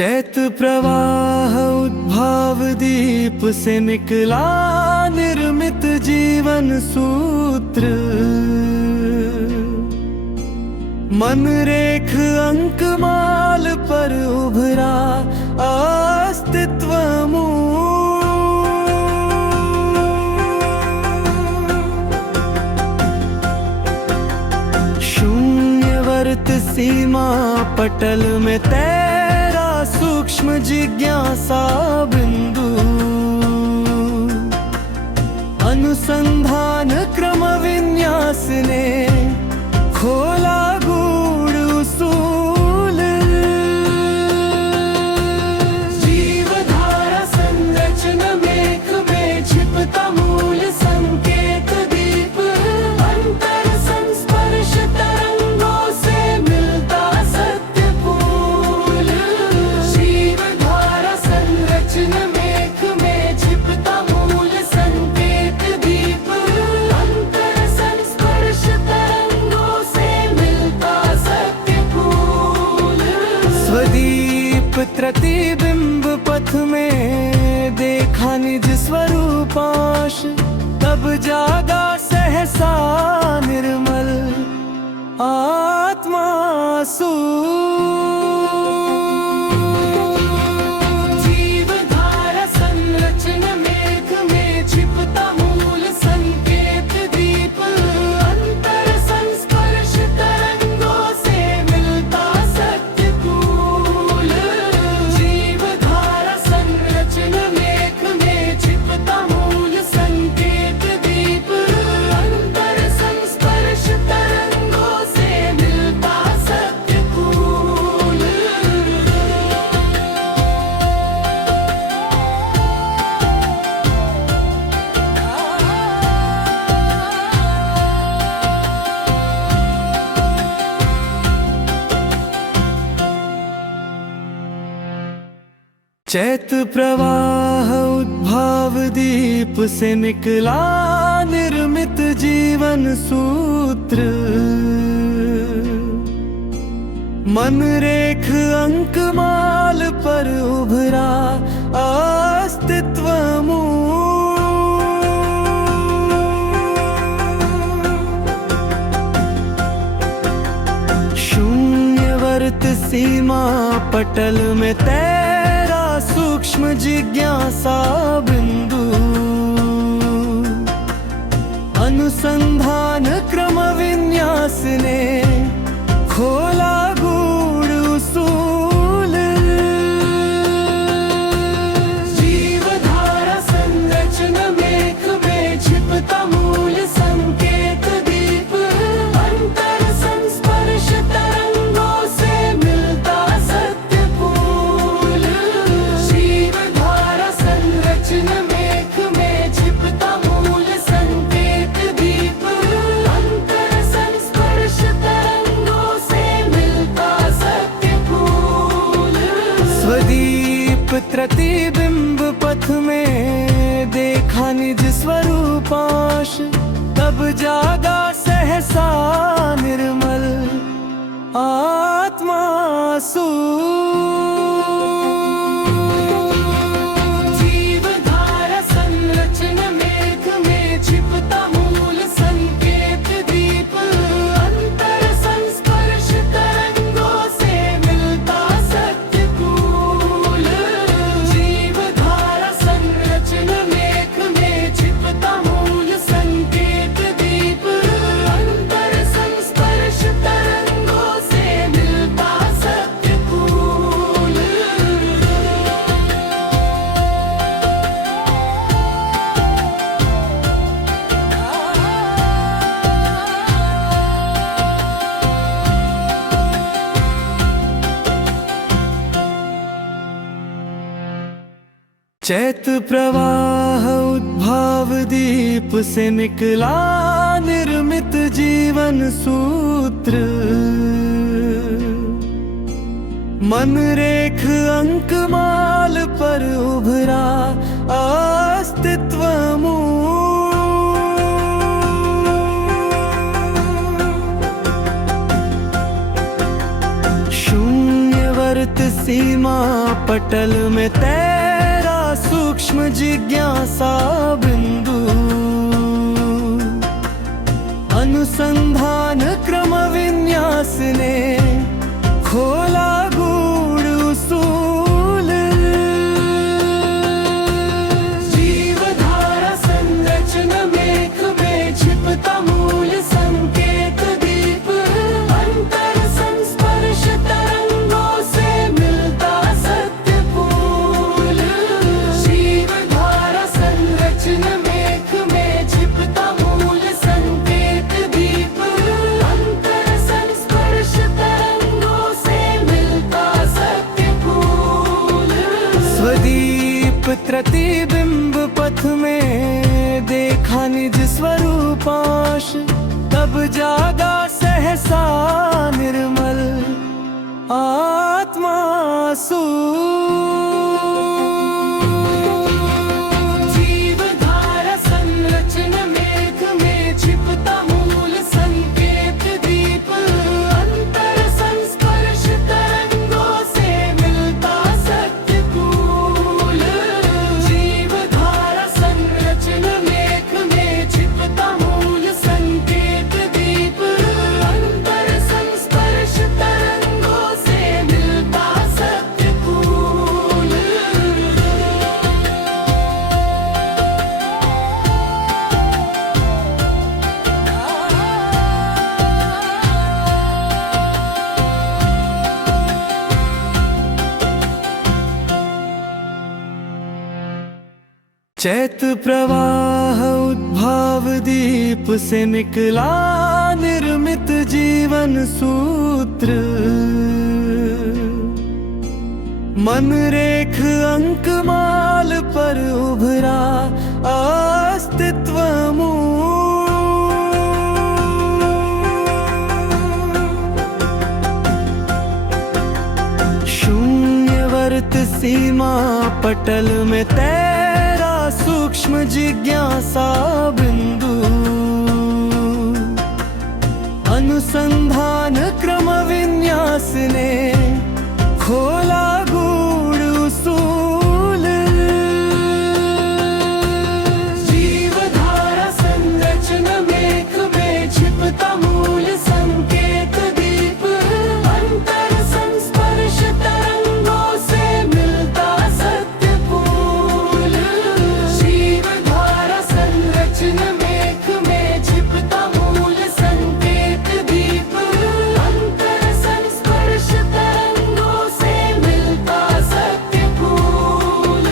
चैत प्रवाह उद्भाव दीप से निकला निर्मित जीवन सूत्र। मन रेख अंक माल पर उभरा अस्तित्व शून्यवर्त सीमा पटल में तेरा सूक्ष्म जिज्ञासा बिंदु। अनुसंधान क्रम विन्यास ने खोला गूढ़ उसूल। जीवधारा संरचना मेघ में छिपता मूल संकेत दीप। अंतर संस्पर्श तरंगों से मिलता सत्य फूल। जीवधारा संरचना मेघ में छिपता मूल संकेत दीप। अंतर संस्पर्श तरंगों से मिलता सत्य फूल। स्वदीप प्रतिबिंब पथ में देखा निज स्वरूपांश। तब जागा सहसा निर्मल आत्मा जीवधारा संरचना मेघ में छिपता मूल संकेत दीप। अंतर संस्पर्श तरंगों से मिलता सत्य फूल। जीवधारा संरचना मेघ में छिपता मूल संकेत दीप। अंतर संस्पर्श तरंगों से मिलता सत्य फूल। चैत प्रवाह उद्भाव दीप से निकला निर्मित जीवन सूत्र। मन रेख अंक माल पर उभरा अस्तित्व शून्यवर्त सीमा पटल में तेरा सूक्ष्म जिज्ञासा बिंदु। अनुसंधान क्रम विन्यास ने खोला गूढ़ उसूल। जीवधारा संरचना मेघ में छिपता मूल संकेत दीप। अंतर संस्पर्श तरंगों से मिलता सत्य फूल। जीवधारा संरचना मेघ में छिपता मूल संकेत दीप। अंतर संस्पर्श तरंगों से मिलता सत्य फूल। स्वदीप प्रतिबिंब पथ में देखा निज स्वरूपांश। तब जागा सहसा निर्मल आत्मा जीवधारा संरचना मेघ में छिपता मूल संकेत दीप। अंतर संस्पर्श तरंगों से मिलता सत्य फूल। जीवधारा संरचना मेघ में छिपता मूल संकेत दीप। अंतर संस्पर्श तरंगों से मिलता सत्य फूल। चैत प्रवाह उद्भाव दीप से निकला निर्मित जीवन सूत्र। मन रेख अंक माल पर उभरा अस्तित्व सीमा पटल में तेरा सूक्ष्म जिज्ञासा बिंदु। अनुसंधान क्रम विन्यास ने खोला गूढ़ उसूल। जीवधारा संरचना मेघ में छिपता मूल संकेत दीप। अंतर संस्पर्श तरंगों से मिलता सत्य फूल। जीवधारा संरचना मेघ में छिपता मूल संकेत दीप। अंतर संस्पर्श तरंगों से मिलता सत्य फूल। स्वदीप प्रतिबिंब पथ में देखा निज स्वरूपांश। तब जागा सहसा निर्मल आत्मा सू। जीवधारा संरचना मेघ में छिपता मूल संकेत दीप। अंतर संस्पर्श तरंगों से मिलता सत्य फूल। जीवधारा संरचना मेघ में छिपता मूल संकेत दीप। अंतर संस्पर्श तरंगों से मिलता सत्य फूल। चैत प्रवाह उद्भाव दीप से निकला निर्मित जीवन सूत्र। मन रेख अंक माल पर उभरा अस्तित्व मूल। शून्यवर्त सीमा पटल में तेरा सूक्ष्म जिज्ञासा बिंदु। अनुसंधान क्रम विन्यास ने खोला गूढ़ उसूल। जीवधारा संरचना मेघ में छिपता मूल संकेत दीप। अंतर संस्पर्श तरंगों से मिलता सत्य फूल। जीवधारा संरचना मेघ में छिपता मूल संकेत दीप। अंतर संस्पर्श तरंगों से मिलता सत्य फूल।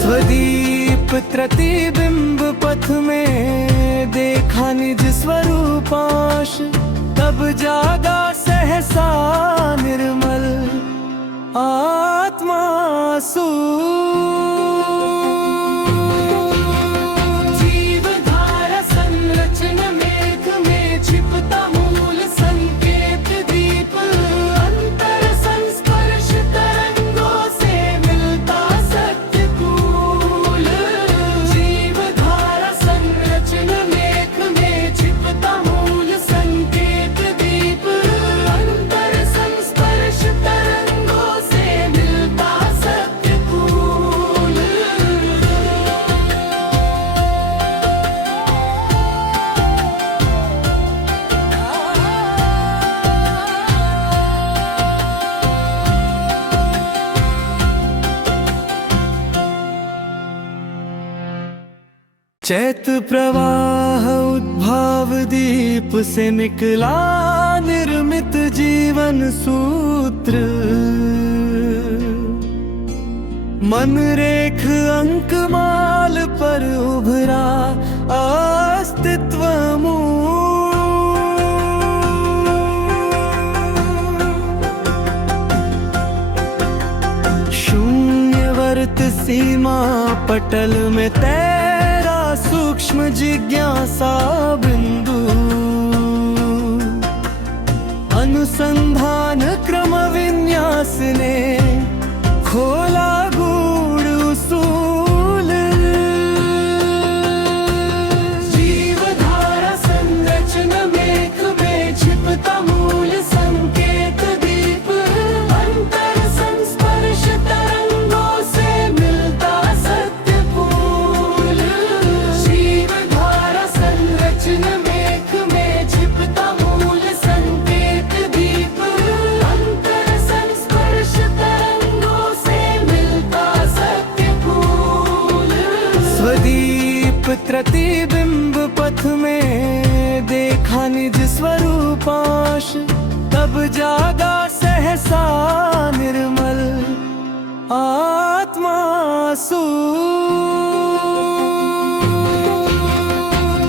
स्वदीप प्रतिबिंब पथ में देखा निज स्वरूपांश। तब जागा सहसा निर्मल आत्मा सू। जीवधारा संरचना मेघ में छिपता मूल संकेत दीप। अंतर संस्पर्श तरंगों से मिलता सत्य फूल। जीवधारा संरचना मेघ में छिपता मूल संकेत दीप। अंतर संस्पर्श तरंगों से मिलता सत्य फूल। चैत प्रवाह उद्भाव दीप से निकला निर्मित जीवन सूत्र। मन रेख अंक माल पर उभरा अस्तित्व मूल। शून्यवर्त सीमा पटल में तेरा सूक्ष्म जिज्ञासा बिंदु। अनुसंधान क्रम विन्यास ने खोला गूढ़ उसूल। जीवधारा संरचना मेघ में छिपता मूल संकेत दीप। अंतर संस्पर्श प्रतिबिंब पथ में देखा निज स्वरूपांश, तब जागा सहसा निर्मल आत्मा सू।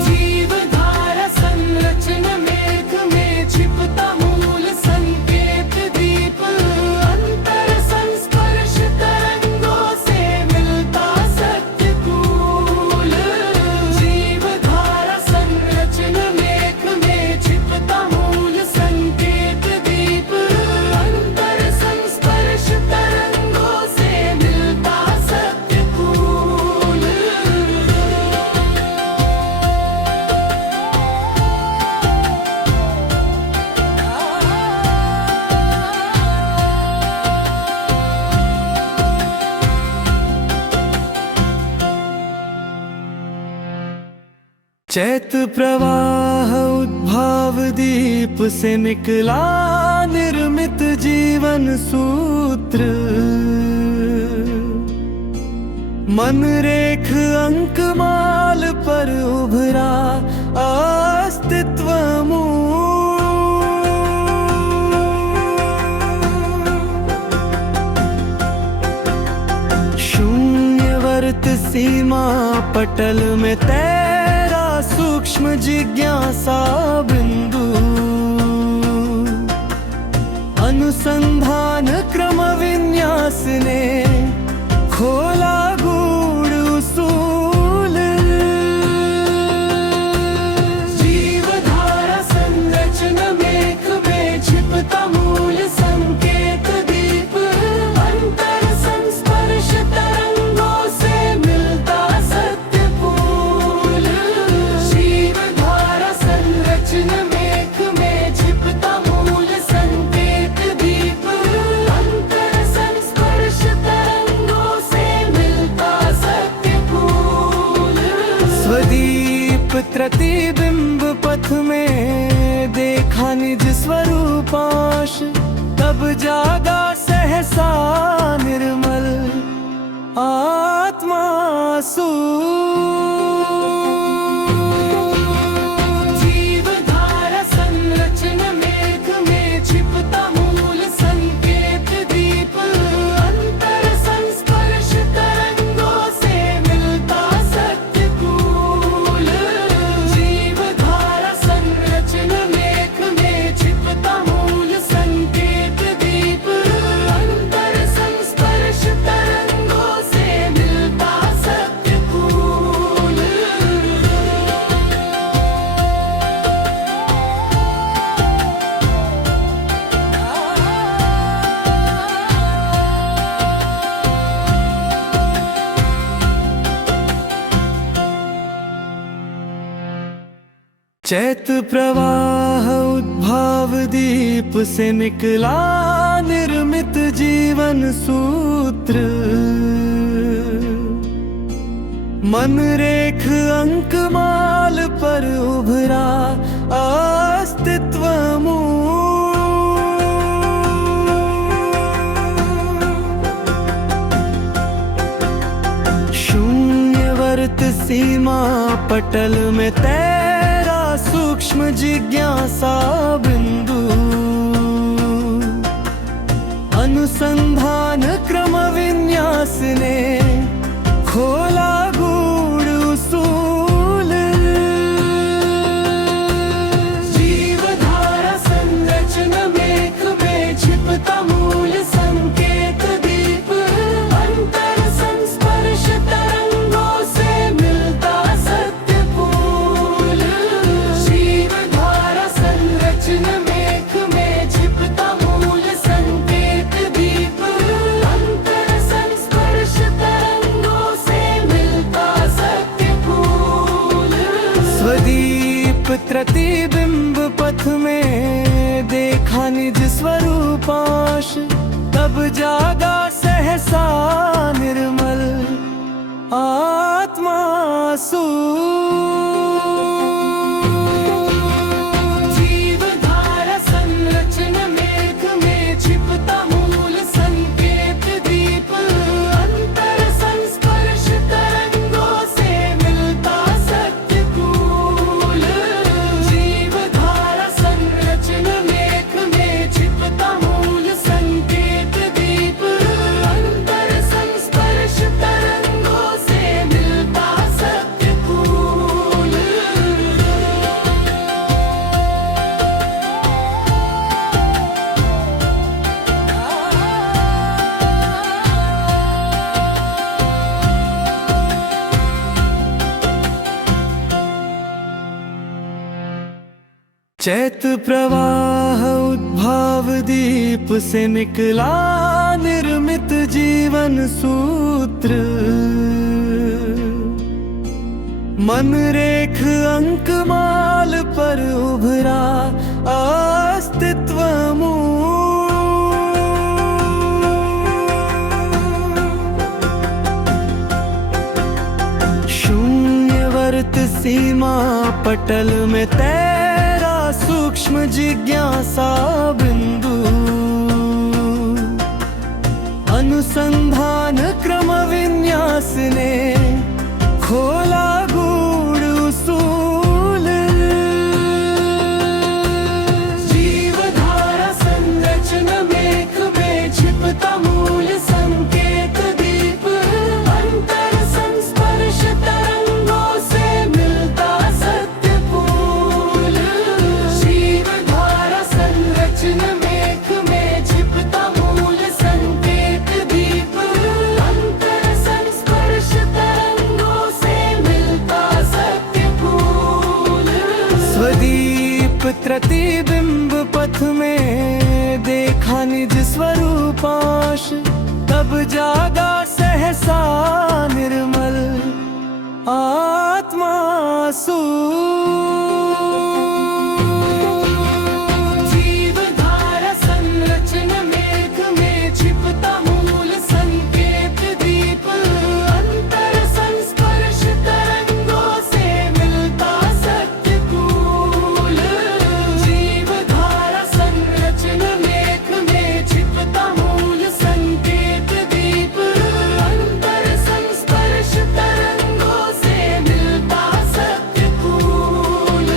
जीवधारा संरचना मेघ में छिपता मूल संकेत दीप, अंतर संस्पर्श तरंगों से मिलता सत्य कूल। जीवधारा संरचना मेघ में छिपता मूल संकेत दीप, अंतर संस्पर्श तरंगों से मिलता सत्य कूल। चैत प्रवाह उद्भाव दीप से निकला निर्मित जीवन सूत्र, मन रेख अंक माल पर उभरा अस्तित्व मूल। शून्यवर्त सीमा पटल में तेरा सूक्ष्म जिज्ञासा बिंदु, अनुसंधान क्रम विन्यास ने खोला गूढ़ उसूल। जीवधारा संरचना मेघ में छिपता मूल संकेत दीप, अंतर संस्पर्श तरंगों से मिलता सत्य कूल। जीवधारा संरचना मेघ में छिपता मूल संकेत दीप, अंतर संस्पर्श तरंगों से मिलता सत्य कूल। स्वदीप प्रतिबिंब पथ में देखा निज स्वरूपांश, तब जागा सहसा निर्मल आत्मा सू। जीवधारा संरचना मेघ में छिपता मूल संकेत दीप, अंतर संस्पर्श तरंगों से मिलता सत्य कूल। जीवधारा संरचना मेघ में छिपता मूल संकेत दीप, अंतर संस्पर्श तरंगों से मिलता सत्य कूल। चैत प्रवाह उद्भाव दीप से निकला निर्मित जीवन सूत्र, मन रेख अंक माल पर उभरा अस्तित्व मूल। शून्यवर्त सीमा पटल में तेरा सूक्ष्म जिज्ञासा बिंदु, अनुसंधान क्रम विन्यास ने खोला गूढ़ उसूल। जीवधारा संरचना मेघ में छिपता मूल संकेत दीप, अंतर संस्पर्श तरंगों से मिलता सत्य कूल। जीवधारा संरचना मेघ में छिपता मूल संकेत दीप, अंतर संस्पर्श तरंगों से मिलता सत्य कूल। स्वदीप प्रतिबिंब पथ में देखा निज स्वरूपांश, तब जागा सहसा निर्मल आत्मा सू। जीवधारा संरचना मेघ में छिपता मूल संकेत दीप, अंतर संस्पर्श तरंगों से मिलता चैत प्रवाह उद्भाव दीप से निकला निर्मित जीवन सूत्र। मनरेख अंकमाल पर उभरा अस्तित्व शून्यवर्त सीमा पटल में तेरा सूक्ष्म जिज्ञासा बिंदु। अनुसंधान क्रम विन्यास ने खोला गूढ़ उसूल। जीवधारा संरचना मेघ में छिपता मूल संकेत दीप। अंतर संस्पर्श तरंगों से मिलता सत्य फूल। जीवधारा संरचना मेघ में छिपता मूल संकेत दीप। अंतर संस्पर्श तरंगों से मिलता सत्य फूल। स्वदीप प्रतिबिंब पथ में देखा निज स्वरूपांश। तब जागा सहसा निर्मल आत्मा जीवधारा संरचना मेघ में छिपता मूल संकेत दीप। अंतर संस्पर्श तरंगों से मिलता सत्य फूल। जीवधारा संरचना मेघ में छिपता मूल संकेत दीप। अंतर संस्पर्श तरंगों से मिलता सत्य फूल।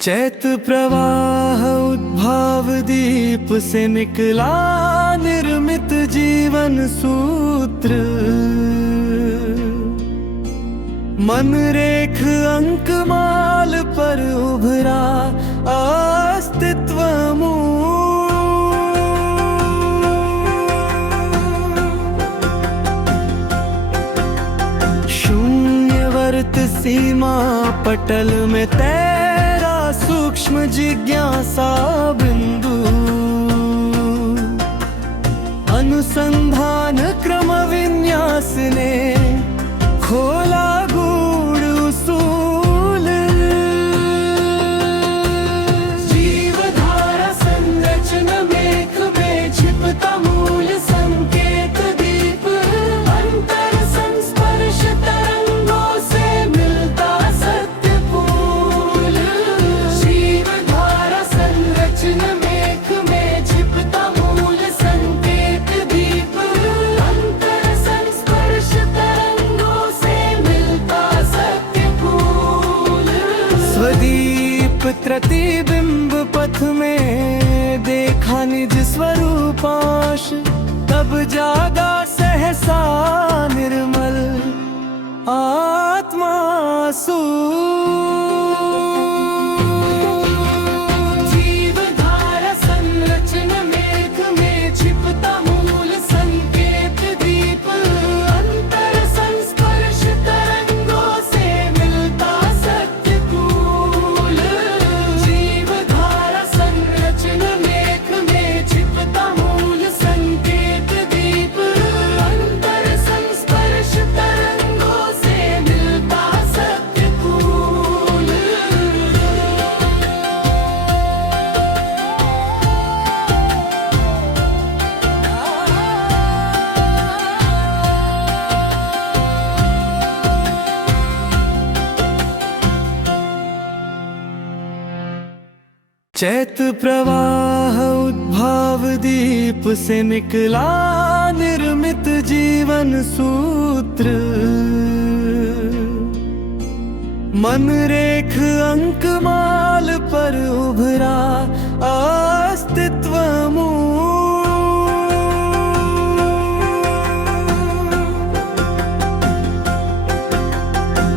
चैत प्रवाह उद्भाव दीप से निकला निर्मित जीवन सूत्र। मनरेख अंकमाल पर उभरा अस्तित्व शून्यवर्त सीमा पटल में तेरा सूक्ष्म जिज्ञासा बिंदु। अनुसंधान क्रम विन्यास ने खोला गूढ़ उसूल। जीवधारा संरचना मेघ में छिपता मूल संकेत दीप। अंतर संस्पर्श तरंगों से मिलता सत्य फूल। जीवधारा संरचना मेघ में छिपता मूल संकेत दीप। अंतर संस्पर्श तरंगों से मिलता सत्य फूल। स्वदीप प्रतिबिंब पथ में देखा निज स्वरूपांश। तब जागा सहसा निर्मल आत्मा जीवधारा संरचना मेघ में छिपता मूल संकेत दीप। अंतर संस्पर्श तरंगों से मिलता सत्य फूल। जीवधारा संरचना मेघ में छिपता मूल संकेत दीप। अंतर संस्पर्श तरंगों से मिलता सत्य फूल। चैत प्रवाह उद्भाव दीप से निकला निर्मित जीवन सूत्र। मनरेख अंकमाल पर उभरा अस्तित्व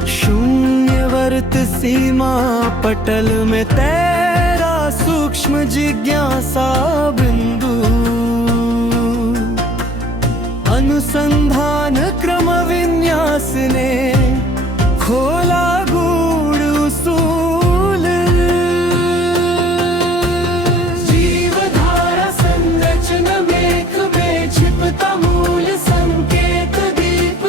शून्यवर्त सीमा पटल में तेरा सूक्ष्म जिज्ञासा बिंदु। अनुसंधान क्रम विन्यास ने खोला गूढ़ उसूल। जीवधारा संरचना मेघ में छिपता मूल संकेत दीप।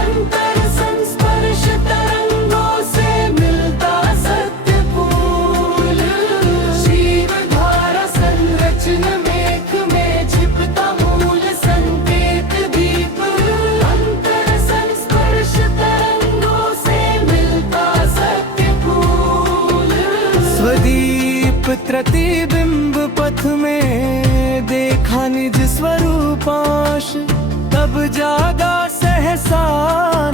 अंतर संस्पर्श तरंगों से मिलता सत्य फूल। जीवधारा संरचना मेघ में छिपता मूल संकेत दीप। अंतर संस्पर्श तरंगों से मिलता सत्य फूल। स्वदीप प्रतिबिंब पथ में देखा निज स्वरूपांश। तब जागा सहसा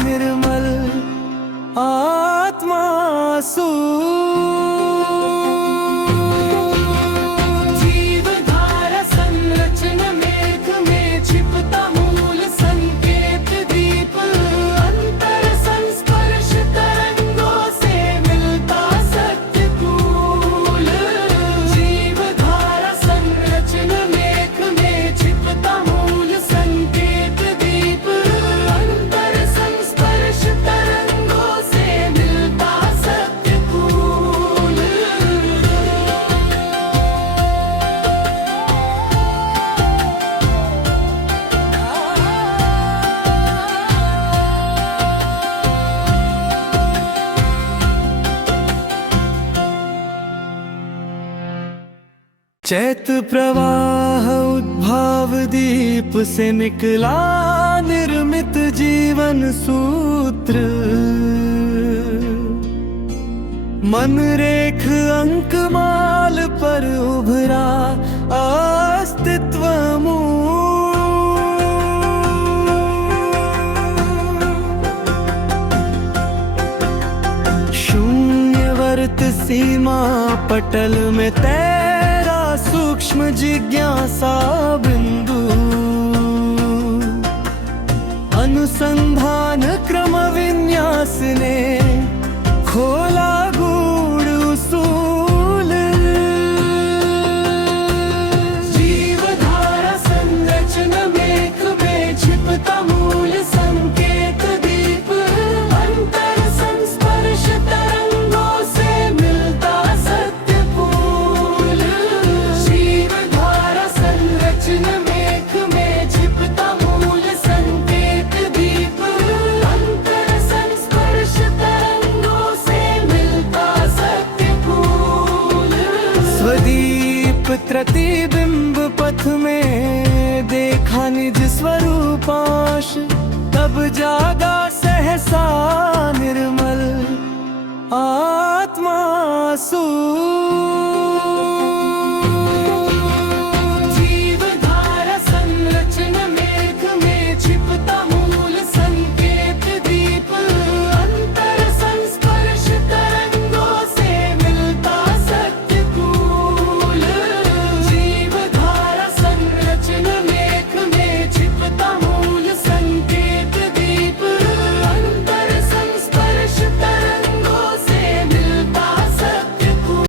निर्मल आत्मा जीवधारा संरचना मेघ में छिपता मूल संकेत दीप। अंतर संस्पर्श तरंगों से मिलता सत्य फूल। जीवधारा संरचना मेघ में छिपता मूल संकेत दीप। अंतर संस्पर्श तरंगों से मिलता सत्य फूल। चैत प्रवाह उद्भाव दीप से निकला निर्मित जीवन सूत्र। मन रेख अंक माल पर उभरा अस्तित्व शून्यवर्त सीमा पटल में तेरा सूक्ष्म जिज्ञासा बिंदु। अनुसंधान क्रम विन्यास ने खोला गूढ़ उसूल। जीवधारा संरचना मेघ में छिपता मूल संकेत दीप। अंतर संस्पर्श तरंगों से मिलता सत्य फूल। जीवधारा संरचना मेघ में छिपता मूल संकेत दीप। अंतर संस्पर्श तरंगों से मिलता सत्य फूल। स्वदीप प्रतिबिंब पथ में देखा निज स्वरूपांश। तब जागा सहसा निर्मल आत्मा